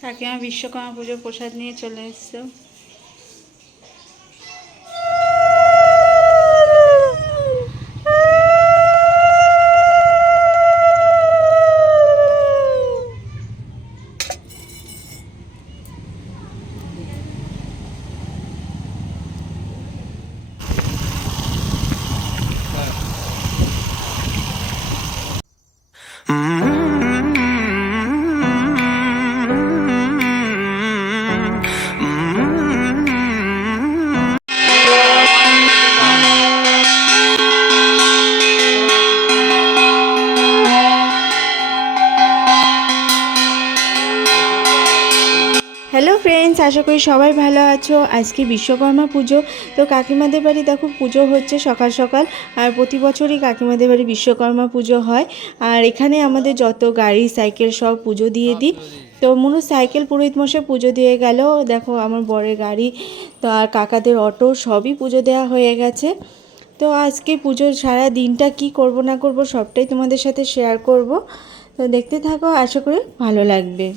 কাকিমা বিশ্বকর্মা পুজো প্রসাদ নিয়ে চলে এসছো। হ্যালো আশা করি সবাই ভালো আছো। আজকে বিশ্বকর্মা পুজো। তো কাকিমাদের বাড়ি দেখো পুজো হচ্ছে সকাল সকাল। আর প্রতি বছরই কাকিমাদের বাড়ি বিশ্বকর্মা পুজো হয়। আর এখানে আমাদের যত গাড়ি, সাইকেল সব পুজো দিয়ে দিই। তো মনু সাইকেল পুরোহিত মশাই পুজো দিয়ে গেল। দেখো আমার বরের গাড়ি তো আর কাকাদের অটো সবই পুজো দেওয়া হয়ে গেছে। তো আজকে পুজোর সারা দিনটা কি করব না করব সবটাই তোমাদের সাথে শেয়ার করব। তো দেখতে থাকো, আশা করি ভালো লাগবে।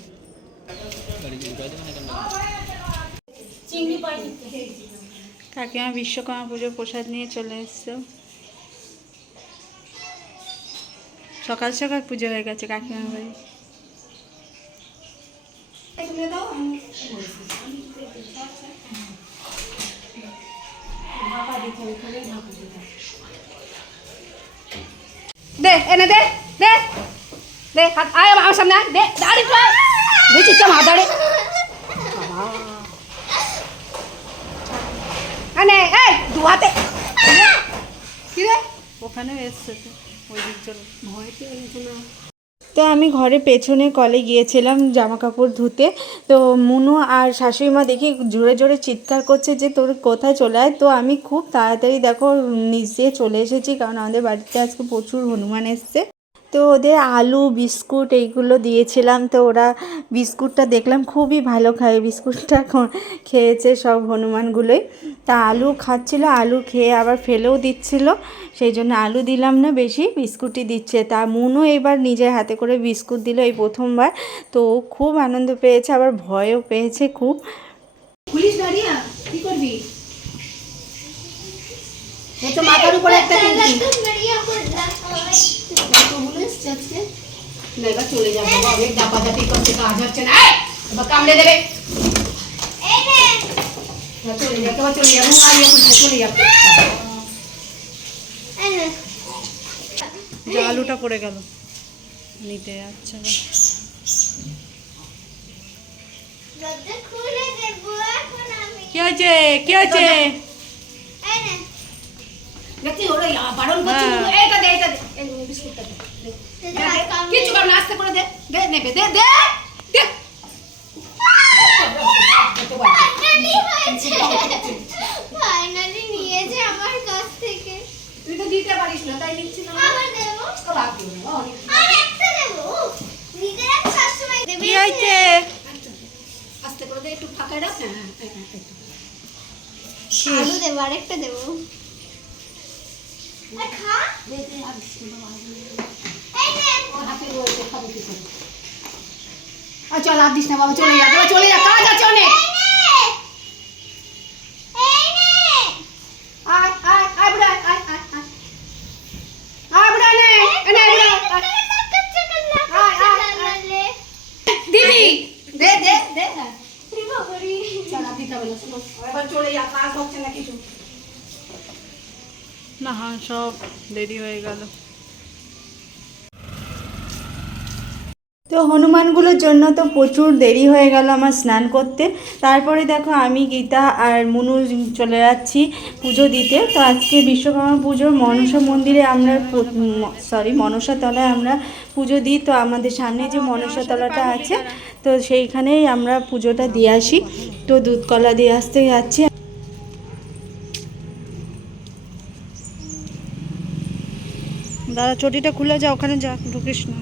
কাকিমা বিশ্বকর্মা পুজোর প্রসাদ নিয়ে চলে এসছো। সকাল সকাল পুজো হয়ে গেছে কাকিমা বাড়ি। দে, এনে দে দে দে, হাত আয় আমার সামনে দে দাঁড়ি তো আয়। দে চিৎকার মা দাঁড়ি আনে এই দু হাতে। কি রে এসছে ওই ভয় পেয়ে গেছে না? তো আমি ঘরে পেছনে কলে গিয়েছিলাম জামা কাপড় ধুতে। তো মুনু আর শাশুড়ি মা দেখি জোরে জোরে চিৎকার করছে যে তোর কোথায় চলে আয়? তো আমি খুব তাড়াতাড়ি দেখো নিচ দিয়ে চলে এসেছি কারণ আমাদের বাড়িতে আজকে প্রচুর হনুমান এসছে। তো ওদের আলু বিস্কুট এইগুলো দিয়েছিলাম। তো ওরা বিস্কুটটা দেখলাম খুবই ভালো খায়। বিস্কুটটা খেয়েছে সব হনুমানগুলোই। তা আলু খাচ্ছিল আলু খেয়ে আবার ফেলেও দিচ্ছিল। সেই জন্য আলু দিলাম না বেশি বিস্কুটই দিচ্ছে। তা মুনও এবার নিজের হাতে করে বিস্কুট দিল এই প্রথমবার। তো খুব আনন্দ পেয়েছে আবার ভয়ও পেয়েছে খুব। পুলিশ দাঁড়িয়ে কি করবি? তো মাথার উপরে একটা চলে যাব। অনেক দাপাদাপি করছে কাজ হচ্ছে না। কামড়ে দেবে। চলে যাবে চলে যাব আর চলে যাব আলুটা পড়ে গেল নিতে আচ্ছা কি হয়েছে কি হয়েছে দেখছি ওরা ইয়া, বারণ করছে হ্যাঁ। দে এইটা দে বিস্কুটটা দে দে। দে, দে। কিচ্ছু কর না আস্তে করে দে দে নেবে দে দে দে ফাইনালি নিয়েছে আমার কাছ থেকে তুই তো দিতে পারিস না তাই নিচ্ছি না আবার দেবো ও বাদ দিও না, ও অনেক- আর একটা দেবো নিজের এক সবসময় দেবে কি হয়েছে আস্তে করে দে একটু ফাঁকা রাখ। হ্যাঁ হ্যাঁ, হ্যাঁ। আলু দেবো আরেকটা দেবো। চল আর দিস না বাবা চলে যা চলে যা কাজ আছে অনেক এই নে আয় আয় আয় বুড়া আয় আয় আয় আয় আয় বুড়া নে এনে বুড়া আয়। কাচ্চা কাল্লা আয়, আয়, কাচ্চা আয়। কাল্লা দিবি দে দে দে হ্যাঁ বাবারি চল আর দিতে হবে না শোনো এবার চলে যা কাজ হচ্ছে না কিছু না হ্যাঁ সব দেরি হয়ে গেল। তো হনুমানগুলোর জন্য তো প্রচুর দেরি হয়ে গেল আমার স্নান করতে। তারপরে দেখো আমি, গীতা আর মনু চলে যাচ্ছি পুজো দিতে। তো আজকে বিশ্বকর্মা পুজোর মনসা মন্দিরে আমরা সরি মনসা তলায় আমরা পুজো দিই। তো আমাদের সামনে যে মনসা তলাটা আছে, তো সেইখানেই আমরা পুজোটা দিয়ে আসি। তো দুধ কলা দিয়ে আসতে যাচ্ছি। দাদা চটিটা খুলে যা ওখানে যা ঢুকিস না।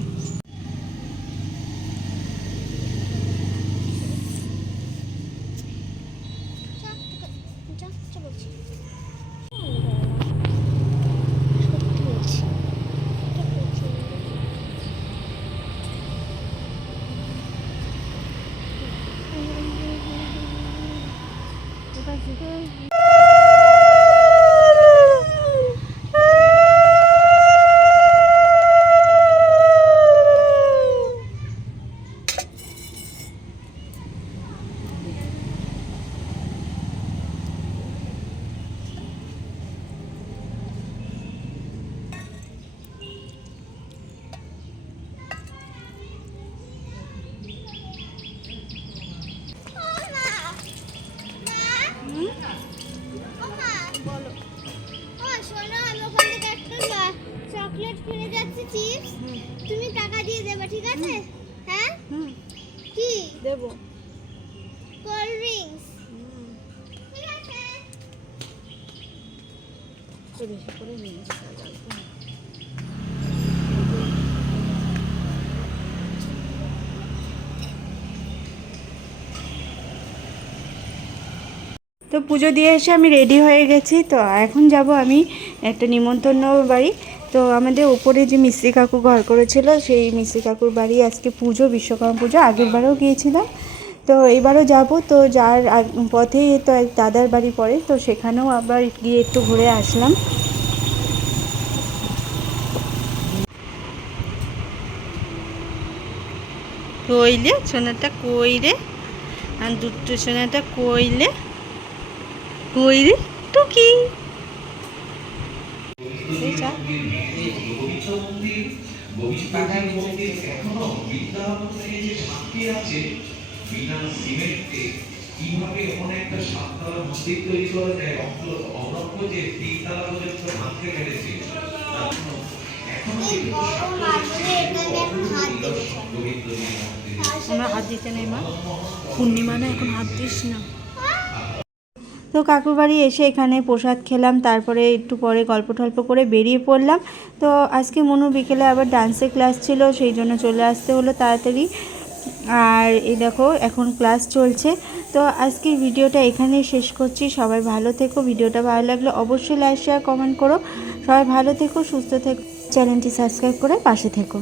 চিপস? তুমি টাকা দিয়ে দেবে ঠিক আছে? হ্যাঁ? কি? দেবো। Cold drinks. বেশি করে নিয়ে। তো পুজো দিয়ে এসে আমি রেডি হয়ে গেছি তো এখন যাব আমি একটা নিমন্ত্রণ বাড়ি। তো আমাদের উপরে যে মিস্ত্রি কাকু ঘর করেছিল, সেই মিস্ত্রি কাকুর বাড়ি আজকে পুজো, বিশ্বকর্মা পুজো। আগের বারেও গিয়েছিলাম। তো এবারও যাব। তো যার পথেই তো এক দাদার বাড়ি পড়ে, তো সেখানেও আবার গিয়ে একটু ঘুরে আসলাম। কইলে সোনাটা কইরে আর দুটো সোনাটা কইলে কইরে টুকি যা। বিনা কীভাবে এমন একটা সাততলা মন্দির তৈরি করা যায় অন্তত তিনতলা পর্যন্ত ভাঙতে পেরেছে তার জন্য এখনও কিন্তু গোবিন্দজীর মন্দির আমরা হাত দিতে নেই মা। পূর্ণিমা না এখন হাত দিস না। তো কাকুর বাড়ি এসে এখানে প্রসাদ খেলাম, তারপরে একটু পরে গল্প টল্প করে বেরিয়ে পড়লাম। তো আজকে মনু বিকেলে আবার ডান্সের ক্লাস ছিল, সেই জন্য চলে আসতে হলো তাড়াতাড়ি। আর এই দেখো, এখন ক্লাস চলছে। তো আজকের ভিডিওটা এখানেই শেষ করছি। সবাই ভালো থেকো। ভিডিওটা ভালো লাগলে অবশ্যই লাইক শেয়ার কমেন্ট করো। সবাই ভালো থেকো, সুস্থ থেকো। চ্যানেলটি সাবস্ক্রাইব করে পাশে থেকো।